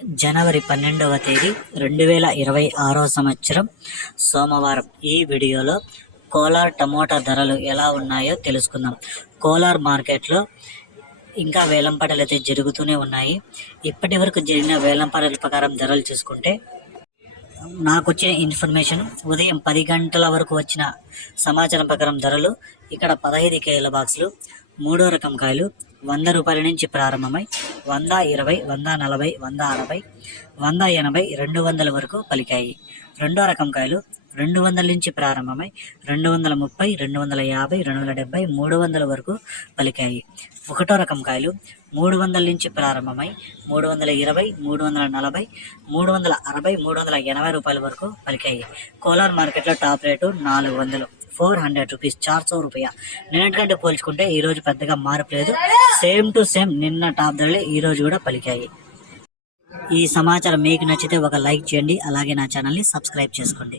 జనవరి పన్నెండవ తేదీ రెండు వేల ఇరవై ఆరో సంవత్సరం సోమవారం. ఈ వీడియోలో కోలార్ టమోటా ధరలు ఎలా ఉన్నాయో తెలుసుకుందాం. కోలార్ మార్కెట్లో ఇంకా వేలంపాటలు అయితే జరుగుతూనే ఉన్నాయి. ఇప్పటి వరకు జరిగిన వేలంపాటల ప్రకారం ధరలు చూసుకుంటే నాకు వచ్చిన ఇన్ఫర్మేషన్ ఉదయం పది గంటల వరకు వచ్చిన సమాచారం ప్రకారం ధరలు ఇక్కడ పదహైదు కేల బాక్సులు మూడో రకం కాయలు వంద రూపాయల నుంచి ప్రారంభమై వంద ఇరవై వంద నలభై వంద అరవై వంద ఎనభై రెండు వందల వరకు పలికాయి. రెండో రకం కాయలు రెండు వందల నుంచి ప్రారంభమై రెండు వందల ముప్పై రెండు వందల యాభై రెండు వందల డెబ్బై మూడు వందల వరకు పలికాయి. ఒకటో రకం కాయలు మూడు వందల నుంచి ప్రారంభమై మూడు వందల ఇరవై మూడు వందల నలభై మూడు వందల అరవై మూడు వందల ఎనభై రూపాయల వరకు పలికాయి. కోలార్ మార్కెట్లో టాప్ రేటు నాలుగు వందలు. ఫోర్ హండ్రెడ్ రూపీస్ చార్ సో రూపాయ. నిన్నటికంటే పోల్చుకుంటే ఈ రోజు పెద్దగా మార్పు లేదు. సేమ్ టు సేమ్ నిన్న టాప్ ధరలే ఈ రోజు కూడా పలికాయి. ఈ సమాచారం మీకు నచ్చితే ఒక లైక్ చేయండి అలాగే నా ఛానల్ని సబ్స్క్రైబ్ చేసుకోండి.